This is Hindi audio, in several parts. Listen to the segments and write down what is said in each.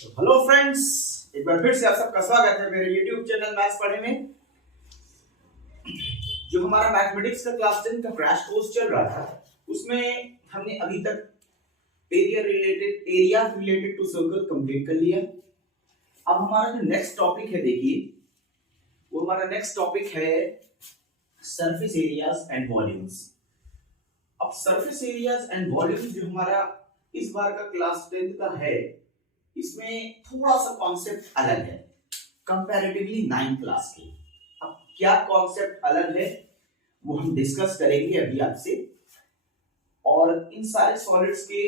हेलो फ्रेंड्स, एक बार फिर से आप सबका स्वागत है मेरे YouTube चैनल मैथ्स पढ़े में। जो हमारा मैथमेटिक्स का क्लास 10 का क्रैश कोर्स चल रहा था, उसमें हमने अभी तक area related to circle complete कर लिया। अब हमारा जो नेक्स्ट टॉपिक है, देखिए वो हमारा नेक्स्ट टॉपिक है सरफेस एरियाज एंड वॉल्यूम्स। अब सरफेस एरियाज एंड वॉल्यूम्स जो हमारा इस बार का क्लास 10 का है, इसमें थोड़ा सा कॉन्सेप्ट अलग है कंपैरेटिवली 9 क्लास के। अब क्या कॉन्सेप्ट अलग है वो हम डिस्कस करेंगे अभी आपसे। और इन सारे सॉलिड्स के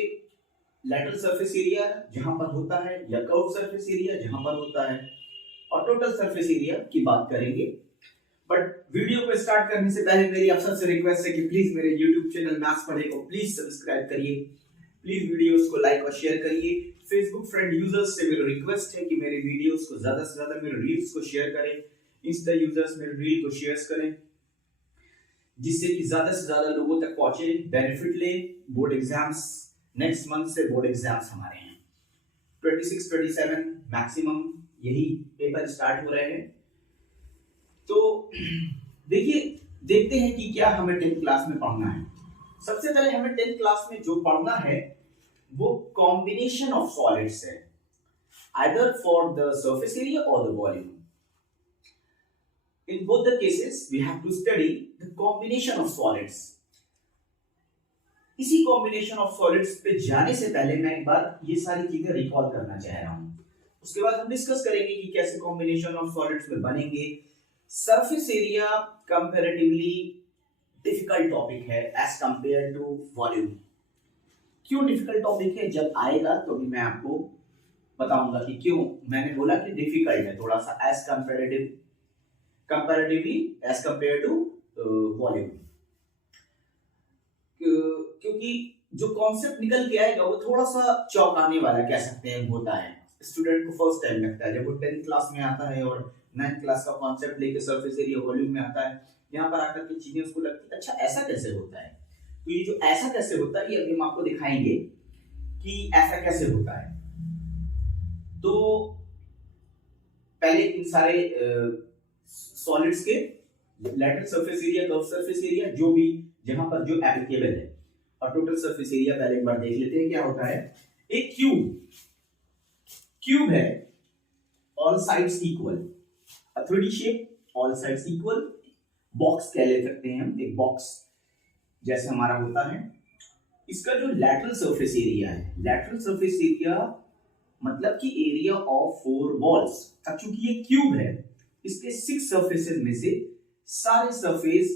लैटरल सरफेस एरिया जहां पर होता है या कर्व सरफेस एरिया जहां पर होता है और टोटल सरफेस एरिया की बात करेंगे। बट वीडियो को स्टार्ट करने से पहले मेरी आप सबसे रिक्वेस्ट है कि प्लीज मेरे YouTube चैनल मैथ्स पढ़े को प्लीज सब्सक्राइब करिए, प्लीज वीडियोस को लाइक और शेयर करिए। फेसबुक फ्रेंड यूजर्स से मेरी रिक्वेस्ट है कि मेरे वीडियोस को ज्यादा से ज्यादा मेरे रील्स को शेयर करें। इंस्टा यूजर्स मेरे रील को शेयर करें जिससे कि ज्यादा से ज्यादा लोगों तक पहुंचे, बेनिफिट ले। बोर्ड एग्जाम्स नेक्स्ट मंथ से बोर्ड एग्जाम्स हमारे हैं 26-27 मैक्सिमम यही पेपर स्टार्ट हो रहे हैं। तो देखिए देखते हैं कि क्या हमें 10th क्लास में पढ़ना है। सबसे पहले हमें 10th क्लास में जो पढ़ना है वो कॉम्बिनेशन ऑफ सॉलिड्स है, either for the surface area or the volume. In both the cases we have to study the combination of solids. इसी कॉम्बिनेशन ऑफ सॉलिड्स पे जाने से पहले मैं एक बार ये सारी चीजें रिकॉल करना चाह रहा हूं। उसके बाद हम डिस्कस करेंगे कि कैसे कॉम्बिनेशन ऑफ सॉलिड्स में बनेंगे। Surface area comparatively difficult topic है एज कंपेयर टू वॉल्यूम। क्यों डिफिकल्ट टॉपिक है, जब आएगा तो भी मैं आपको बताऊंगा कि क्यों मैंने बोला कि डिफिकल्ट है थोड़ा सा as comparatively as compare to volume. क्योंकि जो कॉन्सेप्ट निकल के आएगा वो थोड़ा सा चौंकाने वाला कह सकते हैं होता है। स्टूडेंट को फर्स्ट टाइम लगता है जब वो 10th क्लास में आता है और 9th क्लास का कॉन्सेप्ट लेके सरफेस एरिया वॉल्यूम में आता है, यहाँ पर आकर के चीजें उसको लगती है अच्छा ऐसा कैसे होता है। तो ये जो ऐसा कैसे होता है ये अभी हम आपको दिखाएंगे कि ऐसा कैसे होता है। तो पहले इन सारे सॉलिड्स के lateral surface area, curve surface area जो भी जहां पर जो एप्लीकेबल है, और टोटल सरफेस एरिया पहले एक बार देख लेते हैं क्या होता है। एक क्यूब है, ऑल साइड्स इक्वल, अ 3D shape, all sides equal. Box कह ले सकते हैं हम, एक बॉक्स जैसे हमारा होता है। इसका जो लैटरल सरफेस एरिया है, लैटरल सरफेस एरिया मतलब कि एरिया ऑफ 4 वॉल्स। अब चूंकि ये क्यूब है, इसके 6 सरफेसेस में से सारे सरफेस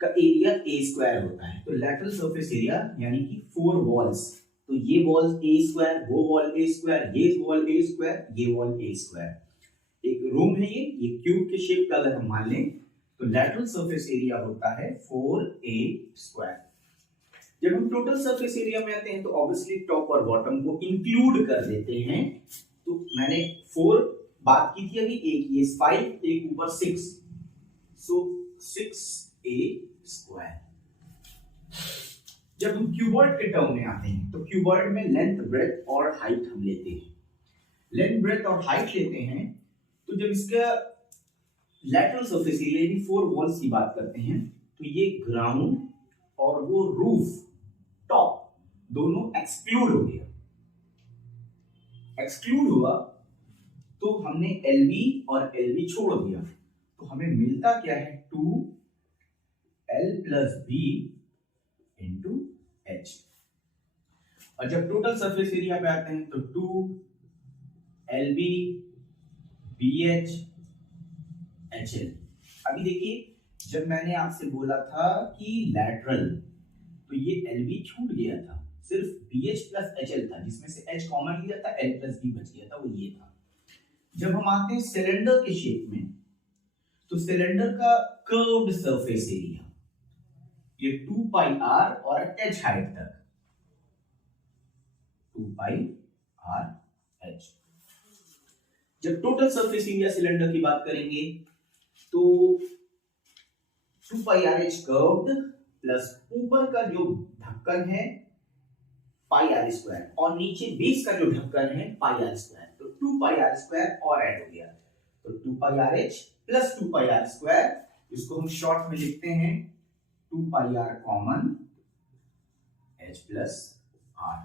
का एरिया a स्क्वायर होता है। तो लैटरल सरफेस एरिया यानी कि 4 वॉल्स, तो ये वॉल a स्क्वायर, वो वॉल a स्क्वायर, ये वॉल a स्क्वायर, ये वॉल a स्क्वायर। एक रूम है ये क्यूब के शेप का अगर हम मान लें तो लैटरल सरफेस एरिया होता है 4a स्क्वायर। जब हम टोटल सरफेस एरिया में आते हैं तो ऑब्वियसली टॉप और बॉटम को इंक्लूड कर देते हैं। तो मैंने 4 बात की थी अभी, एक ये 5, एक ऊपर 6, सो 6a स्क्वायर। जब हम क्यूबॉइड के टर्म में आते हैं तो क्यूबॉइड में लेंथ, ब्रेथ और हाइट हम लेते हैं। लेंथ, ब्रेथ और हाइट लेते हैं तो जब इसका लैटरल सरफेस एरिया यानी 4 वॉल्स की बात करते हैं तो ये ग्राउंड और वो रूफ टॉप दोनों एक्सक्लूड हो गया। एक्सक्लूड हुआ तो हमने LB और LB छोड़ दिया, तो हमें मिलता क्या है 2L + B * H। और जब टोटल सरफेस एरिया पे आते हैं तो 2LB BH HL। अभी देखिए जब मैंने आपसे बोला था कि लैटरल, तो ये LB छूट गया था, सिर्फ BH + HL था जिसमें से H कॉमन लिया था, L + B बच गया था, वो ये था। जब हम आते हैं सिलेंडर के शेप में तो सिलेंडर का कर्व्ड सरफेस एरिया ये 2πr और h हाइट तक, 2πr/h। जब टोटल सरफेस एरिया सिलेंडर की बात करेंगे तो 2πr/h कर्व्ड प्लस ऊपर का जो ढक्कन है पाई आर स्क्वायर, और नीचे बेस का जो ढक्कन है पाई आर स्क्वायर, तो 2 पाई आर स्क्वायर और ऐड हो गया, तो 2 pi R H plus 2 pi R square, इसको हम शॉर्ट में लिखते हैं 2 pi R common H plus R.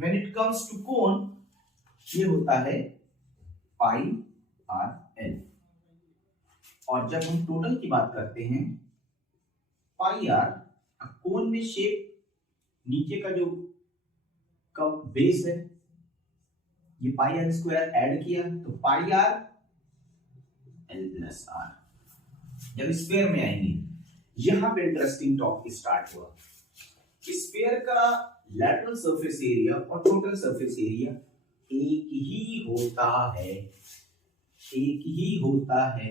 When it comes to cone, ये होता है पाई आर एल, और जब हम टोटल की बात करते हैं पाई आर, कोन में शेप नीचे का जो बेस है, ये पाई आर स्क्वायर ऐड किया तो पाई आर एल प्लस आर। जब स्फीयर में आएंगे, यहां पे इंटरेस्टिंग टॉपिक स्टार्ट हुआ। स्फीयर का लैटरल सरफेस एरिया और टोटल सरफेस एरिया एक ही होता है, एक ही होता है।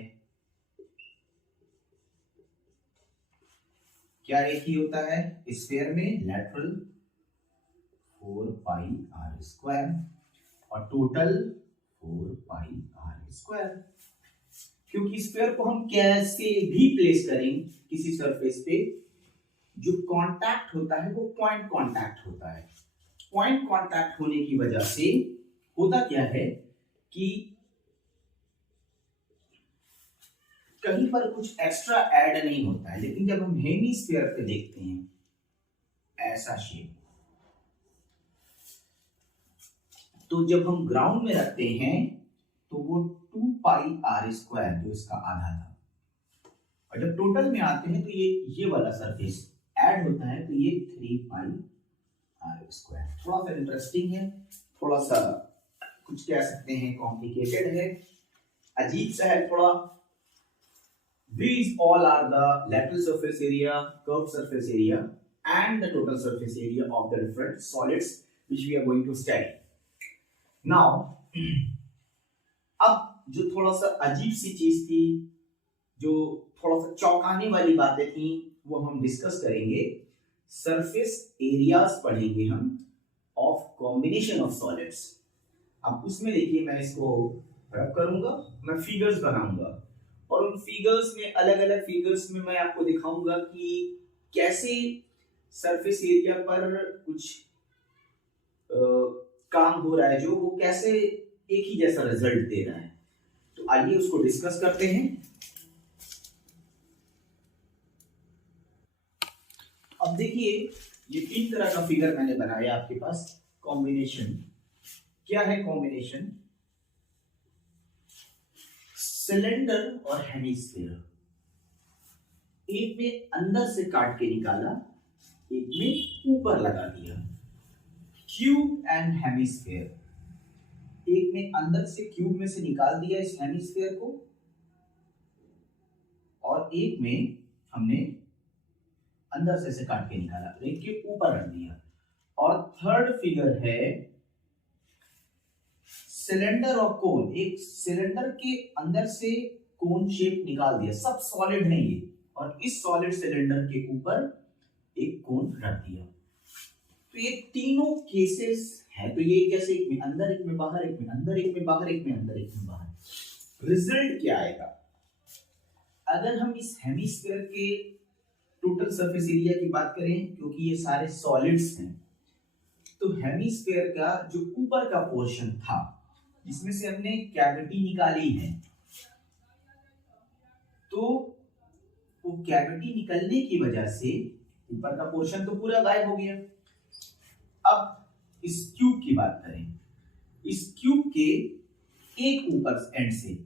क्या एक ही होता है? स्फीयर में लैटरल 4 पाई आर स्क्वायर और टोटल 4 पाई आर स्क्वायर। क्योंकि स्फीयर को हम कैसे भी प्लेस करें किसी सरफेस पे, जो कांटेक्ट होता है वो पॉइंट कांटेक्ट होता है। पॉइंट कांटेक्ट होने की वजह से होता क्या है कि कहीं पर कुछ एक्स्ट्रा ऐड नहीं होता है, लेकिन जब हम हेमीस्फीयर पे देखते हैं ऐसा शेप, तो जब हम ग्राउंड में रखते हैं तो वो 2 पाई आर स्क्वायर जो इसका आधा था, और जब टोटल में आते हैं तो ये वाला सरफेस ऐड होता है तो ये 3 पाई आर स्क्वायर। थोड़ा सा इंटरेस्टिंग है, थोड़ा सा कुछ कह सकते हैं कॉम्प्लिकेटेड है, अजीब सा है थोड़ा। These all are the lateral surface area, curved surface area, and the total surface area of the different solids which we are going to study. Now, अब जो थोड़ा सा अजीब सी चीज थी, जो थोड़ा सा चौंकाने वाली बातें थी, वो हम डिस्कस करेंगे। सरफेस एरियाज पढ़ेंगे हम ऑफ कॉम्बिनेशन ऑफ सॉलिड्स। अब उसमें देखिए, मैं इसको रब करूंगा, मैं फिगर्स बनाऊंगा, और उन फिगर्स में अलग अलग फिगर्स में मैं आपको दिखाऊंगा कि कैसे सरफेस एरिया पर कुछ काम हो रहा है, जो वो कैसे एक ही जैसा रिजल्ट दे रहा है। तो आइए उसको डिस्कस करते हैं। अब देखिए, ये 3 तरह का फिगर मैंने बनाया आपके पास। कॉम्बिनेशन क्या है? कॉम्बिनेशन सिलेंडर और हेमिस्फीयर, एक में अंदर से काट के निकाला, एक में ऊपर लगा दिया। क्यूब एंड हेमिस्फीयर, एक में अंदर से क्यूब में से निकाल दिया इस हेमिस्फीयर को, और एक में हमने अंदर से काट के निकाला, एक के ऊपर रख दिया। और थर्ड फिगर है सिलेंडर और कोन, एक सिलेंडर के अंदर से कोन शेप निकाल दिया, सब सॉलिड है ये, और इस सॉलिड सिलेंडर के ऊपर एक कोन रख दिया। तो ये तीनों केसेस है, तो ये कैसे, एक में अंदर, एक में बाहर, एक में अंदर, एक में बाहर, एक में अंदर, एक में बाहर। रिजल्ट क्या आएगा? अगर हम इस हेमिस्फीयर के टोटल सरफेस एरिया की बात करें, क्योंकि ये सारे सॉलिड्स हैं, तो हेमिस्फीयर का जो ऊपर का पोर्शन था, जिसमें से हमने कैविटी निकाली है, तो वो कैविटी निकलने की वजह से ऊपर का पोर्शन तो पूरा गायब हो गया। अब इस क्यूब की बात करें, इस क्यूब के एक ऊपर एंड से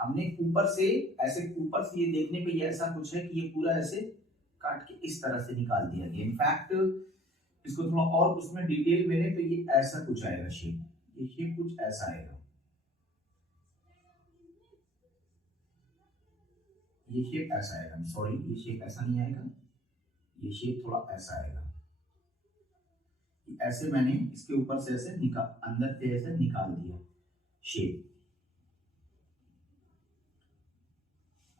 हमने ऊपर से ऐसे, ऊपर से ये देखने पे ये ऐसा कुछ है कि ये पूरा ऐसे काट के इस तरह से निकाल दिया गया। इनफैक्ट इसको थोड़ा और उसमें डिटेल में तो ये ऐसा कुछ आएगा शेप, ये शेप कुछ ऐसा आएगा, ये शेप ऐसा आएगा। सॉरी, ये शेप ऐसा नहीं आएगा, ये शेप थोड़ा ऐसा आएगा। ऐसे मैंने इसके ऊपर से ऐसे निकाल, अंदर से ऐसे निकाल दिया शेप।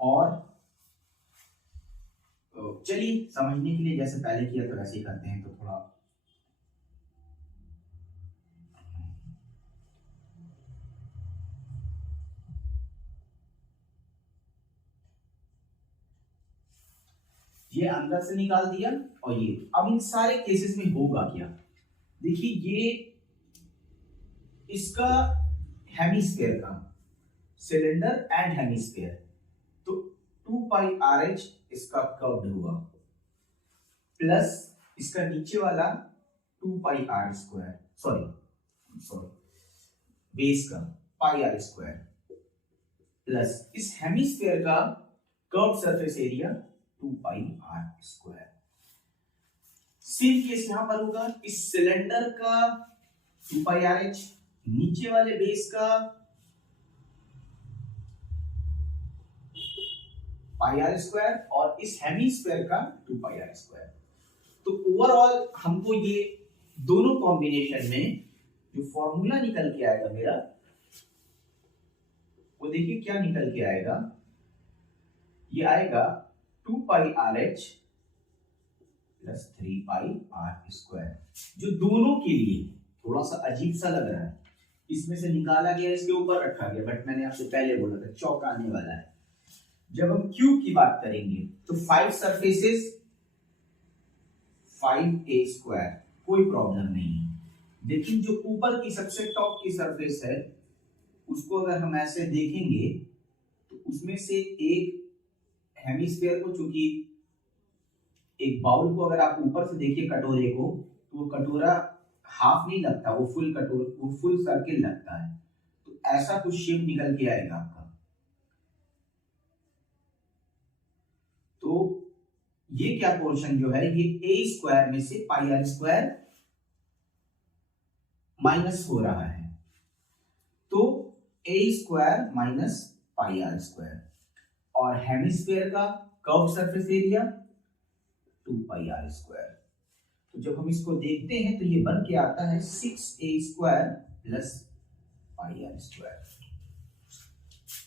और चलिए समझने के लिए जैसे पहले किया तो वैसे ही करते हैं, तो थोड़ा ये अंदर से निकाल दिया और ये। अब इन सारे केसेस में होगा क्या, देखिए ये इसका हेमिस्फीयर का सिलेंडर एंड हेमिस्फीयर, तो 2 पाई आर एच इसका कर्व्ड हुआ प्लस इसका नीचे वाला 2 pi R square, sorry base का पाई आर स्क्वायर प्लस इस हेमिस्फीयर का curve surface area 2 pi R square. Same case यहां पर होगा, इस सिलेंडर का 2 पाई आर एच, नीचे वाले बेस का पाई आर स्क्वायर और इस हेमिस्फीयर का 2 पाई आर स्क्वायर। तो ओवरऑल हमको ये दोनों कॉम्बिनेशन में जो फॉर्मूला निकल के आएगा मेरा, वो देखिए क्या निकल के आएगा, ये आएगा 2 pi R H plus 3 pi R square, जो दोनों के लिए थोड़ा सा अजीब सा लग रहा है, इसमें से निकाला गया इसके ऊपर रखा गया, बट मैंने आपसे पहले बोला था चौंकाने वाला है। जब हम क्यूब की बात करेंगे तो 5 सरफेसेस 5a स्क्वायर, कोई प्रॉब्लम नहीं है। लेकिन जो ऊपर की सबसे टॉप की सरफेस है उसको अगर हम ऐसे देखेंगे तो उसमें से एक हेमिस्फीयर को, चूंकि एक बाउल को अगर आप ऊपर से देखिए कटोरे को, तो वो कटोरा हाफ नहीं लगता, वो फुल सर्किल लगता है। तो ऐसा कुछ शेप निकल के आएगा आपका। तो ये क्या पोर्शन जो है, ये ए स्क्वायर में से पाई आर स्क्वायर माइनस हो रहा है, तो A square minus pi R square, और हेमिस्फीयर का curve surface area 2 pi R square. तो जब हम इसको देखते हैं तो ये बन के आता है 6a square plus pi R square.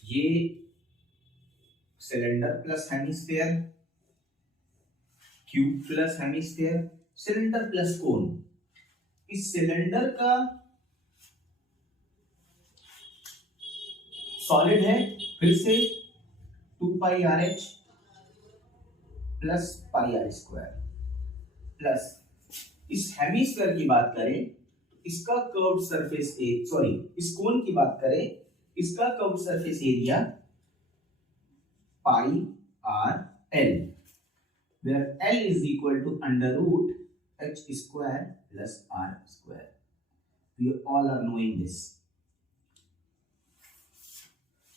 ये cylinder plus hemisphere, cube plus hemisphere, cylinder plus cone. इस सिलेंडर का सॉलिड है फिर से 2 pi R H plus pi R square, plus इस हेमिस्फीयर की बात करें इसका कर्व्ड सरफेस इस कोन की बात करें, इसका curved surface area pi R L, where L is equal to under root h square plus r square. We all are knowing this.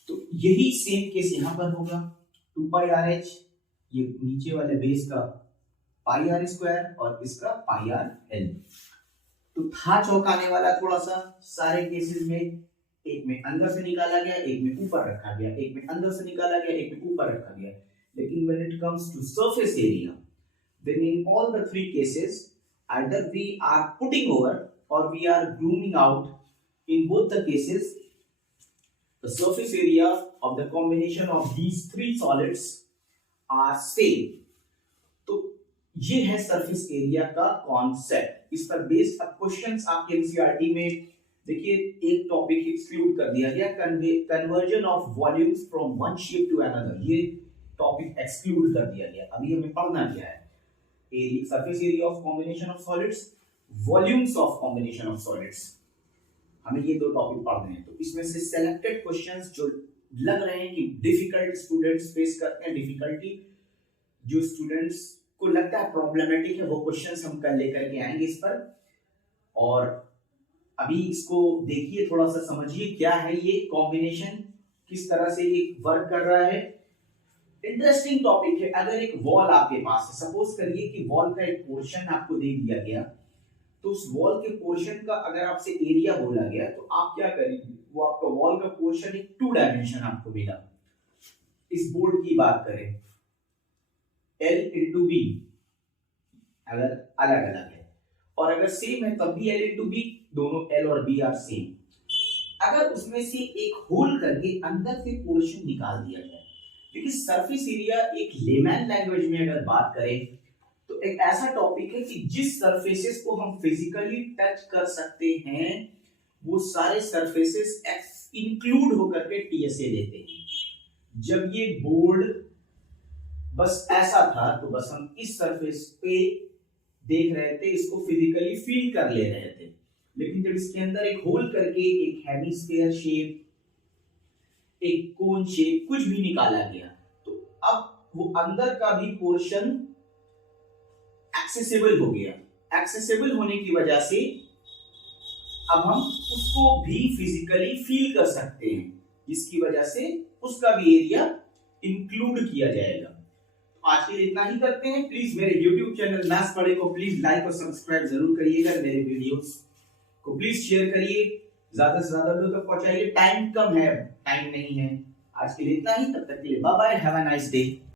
तो यही सेम केस यहां पर होगा, 2 पाई आर एच, ये नीचे वाले बेस का पाई आर स्क्वायर और इसका पाई आर एल। तो था चौंकाने वाला थोड़ा सा सारे केसेस में, एक में अंदर से निकाला गया, एक में ऊपर रखा गया, एक में अंदर से निकाला गया, एक में ऊपर रखा गया। लेकिन when it comes to surface area, then in all the three cases either we are putting over or we are grooming out. In both the cases the surface area of the combination of these three solids are same. तो ये है सरफेस एरिया का कॉन्सेप्ट। इस पर बेस्ड अब क्वेश्चंस आपके एनसीईआरटी में देखिए एक टॉपिक एक्सक्लूड कर दिया गया, conversion of volumes from one shape to another, ये टॉपिक एक्सक्लूड कर दिया गया। अभी हमें पढ़ना क्या है, surface area of combination of solids, volumes of combination of solids, हमें ये दो टॉपिक पढ़ने हैं। तो इसमें से सिलेक्टेड क्वेश्चंस जो लग रहे हैं कि डिफिकल्ट स्टूडेंट्स फेस करते हैं, डिफिकल्टी जो स्टूडेंट्स को लगता है प्रॉब्लमेटिक है, वो क्वेश्चंस हम कल लेकर के आएंगे इस पर। और अभी इसको देखिए, थोड़ा सा समझिए क्या है ये कॉम्बिनेशन, किस तरह से ये वर्क कर रहा है। इंटरेस्टिंग टॉपिक है। अगर एक वॉल आपके पास है, सपोज करिए कि वॉल का एक पोर्शन आपको दे दिया गया, तो उस वॉल के पोर्शन का अगर आपसे एरिया बोला गया तो आप क्या करेंगे, वो आपका वॉल का पोर्शन एक 2 डायमेंशन आपको मिला। इस बोर्ड की बात करें L इंटू बी, अगर अलग अलग है और अगर सेम है तब भी L इंटू बी, दोनों L और B आर सेम। अगर उसमें से एक होल करके अंदर से पोर्शन निकाल दिया जाए, क्योंकि सरफेस एरिया एक लेमैन लैंग्वेज में अगर बात करें तो एक ऐसा टॉपिक है कि जिस सरफेसेस को हम फिजिकली टच कर सकते हैं वो सारे सरफेसेस इंक्लूड होकर के टीएसए लेते हैं। जब ये बोर्ड बस ऐसा था तो बस हम इस सरफेस पे देख रहे थे, इसको फिजिकली फील कर ले रहे थे। लेकिन जब इसके अंदर एक होल करके एक हेमिस्फीयर शेप, एक कोन शेप कुछ भी निकाला गया, तो अब वो अंदर का भी पोर्शन एक्सेसिबल हो गया। एक्सेसिबल होने की वजह से अब हम उसको भी फिजिकली फील कर सकते हैं, जिसकी वजह से उसका भी एरिया इंक्लूड किया जाएगा। तो आज के लिए इतना ही करते हैं। प्लीज मेरे YouTube चैनल मैथ्स पढ़े को प्लीज लाइक और सब्सक्राइब जरूर करिएगा। मेरे वीडियोस को प्लीज शेयर करिए, ज्यादा से ज्यादा लोगों तक पहुंचाइए। टाइम कम है, टाइम नहीं है। आज के लिए इतना ही, तब तक के लिए bye bye, have a nice day.